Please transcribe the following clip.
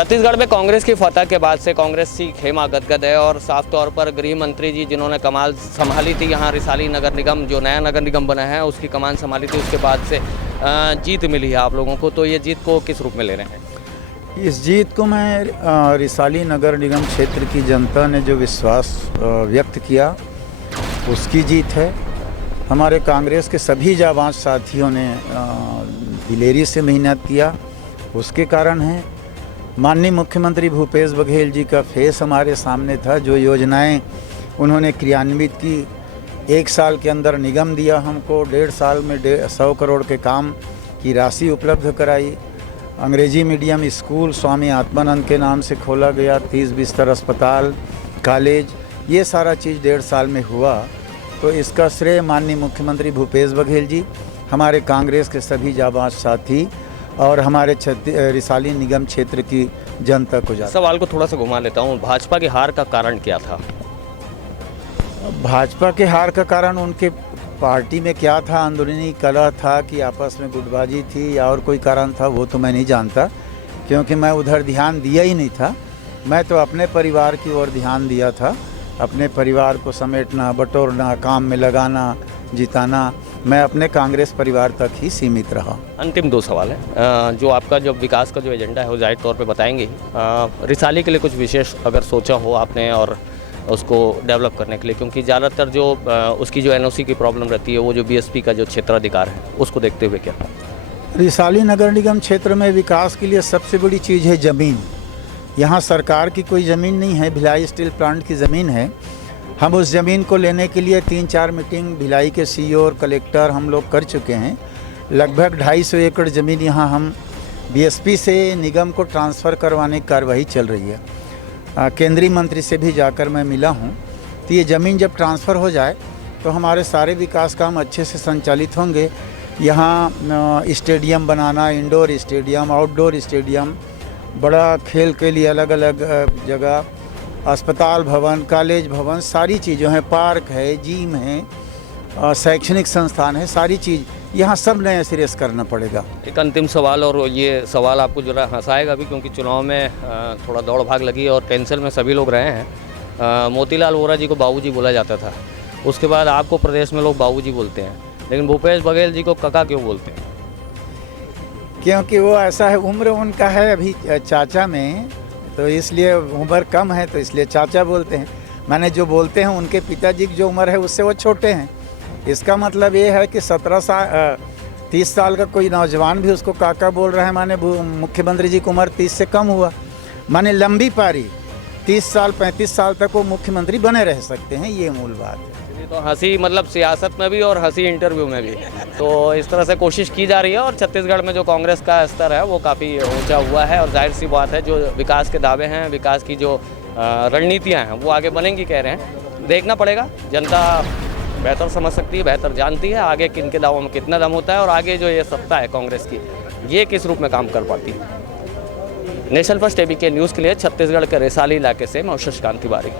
छत्तीसगढ़ में कांग्रेस की फतह के बाद से कांग्रेस की खेमा गदगद है और साफ तौर पर गृह मंत्री जी जिन्होंने कमान संभाली थी यहाँ रिसाली नगर निगम जो नया नगर निगम बना है उसकी कमान संभाली थी, उसके बाद से जीत मिली है आप लोगों को, तो ये जीत को किस रूप में ले रहे हैं? इस जीत को मैं रिसाली नगर निगम क्षेत्र की जनता ने जो विश्वास व्यक्त किया उसकी जीत है। हमारे कांग्रेस के सभी जाबाज साथियों ने दिलेरी से मेहनत किया, उसके कारण है। माननीय मुख्यमंत्री भूपेश बघेल जी का फेस हमारे सामने था, जो योजनाएं उन्होंने क्रियान्वित की। 1 साल के अंदर निगम दिया हमको, 1.5 साल में 100 करोड़ के काम की राशि उपलब्ध कराई। अंग्रेजी मीडियम स्कूल स्वामी आत्मानंद के नाम से खोला गया, 30 बिस्तर अस्पताल, कॉलेज, ये सारा चीज़ 1.5 साल में हुआ। तो इसका श्रेय माननीय मुख्यमंत्री भूपेश बघेल जी, हमारे कांग्रेस के सभी जाबाज साथी और हमारे रिसाली निगम क्षेत्र की जनता को जाता। सवाल को थोड़ा सा घुमा लेता हूँ, भाजपा की हार का कारण क्या था? भाजपा के हार का कारण उनके पार्टी में क्या था, अंदरूनी कलह था कि आपस में गुटबाजी थी या और कोई कारण था, वो तो मैं नहीं जानता, क्योंकि मैं उधर ध्यान दिया ही नहीं था। मैं तो अपने परिवार की ओर ध्यान दिया था, अपने परिवार को समेटना, बटोरना, काम में लगाना, जिताना। मैं अपने कांग्रेस परिवार तक ही सीमित रहा। अंतिम 2 सवाल है। जो आपका जो विकास का जो एजेंडा है वो जाहिर तौर पे बताएंगे। रिसाली के लिए कुछ विशेष अगर सोचा हो आपने और उसको डेवलप करने के लिए, क्योंकि ज़्यादातर जो उसकी जो एनओसी की प्रॉब्लम रहती है वो जो बीएसपी का जो क्षेत्राधिकार है उसको देखते हुए क्या? रिसाली नगर निगम क्षेत्र में विकास के लिए सबसे बड़ी चीज़ है ज़मीन। यहाँ सरकार की कोई ज़मीन नहीं है, भिलाई स्टील प्लांट की ज़मीन है। हम उस ज़मीन को लेने के लिए 3-4 मीटिंग भिलाई के सीईओ और कलेक्टर हम लोग कर चुके हैं। लगभग 250 एकड़ ज़मीन यहाँ हम बीएसपी से निगम को ट्रांसफ़र करवाने की कार्रवाई चल रही है। केंद्रीय मंत्री से भी जाकर मैं मिला हूँ। तो ये ज़मीन जब ट्रांसफ़र हो जाए तो हमारे सारे विकास काम अच्छे से संचालित होंगे। यहाँ स्टेडियम बनाना, इंडोर स्टेडियम, आउटडोर स्टेडियम, बड़ा खेल के लिए अलग अलग जगह, अस्पताल भवन, कॉलेज भवन, सारी चीज़ें हैं, पार्क है, जिम है, शैक्षणिक संस्थान है, सारी चीज़ यहाँ सब नए सिरे से करना पड़ेगा। एक अंतिम सवाल, और ये सवाल आपको जरा हंसाएगा भी, क्योंकि चुनाव में थोड़ा दौड़ भाग लगी और टेंशन में सभी लोग रहे हैं। मोतीलाल वोरा जी को बाबूजी बोला जाता था, उसके बाद आपको प्रदेश में लोग बाबूजी बोलते हैं, लेकिन भूपेश बघेल जी को कका क्यों बोलते हैं? क्योंकि वो ऐसा है, उम्र उनका है अभी चाचा में, तो इसलिए उम्र कम है तो इसलिए चाचा बोलते हैं। मैंने जो बोलते हैं उनके पिताजी की जो उम्र है उससे वो छोटे हैं। इसका मतलब ये है कि 30 साल का कोई नौजवान भी उसको काका बोल रहा है, माने मुख्यमंत्री जी की उम्र 30 से कम हुआ, माने लंबी पारी 30 साल 35 साल तक वो मुख्यमंत्री बने रह सकते हैं, ये मूल बात है। तो हंसी मतलब सियासत में भी और हंसी इंटरव्यू में भी, तो इस तरह से कोशिश की जा रही है और छत्तीसगढ़ में जो कांग्रेस का स्तर है वो काफ़ी ऊंचा हुआ है और जाहिर सी बात है जो विकास के दावे हैं, विकास की जो रणनीतियां हैं वो आगे बनेंगी कह रहे हैं। देखना पड़ेगा, जनता बेहतर समझ सकती है, बेहतर जानती है आगे किन के दावों में कितना दम होता है और आगे जो ये सत्ता है कांग्रेस की ये किस रूप में काम कर पाती है। नेशनल फर्स्ट ABK न्यूज़ के लिए छत्तीसगढ़ के रिसाली इलाके से मैं शशिकांत तिवारी।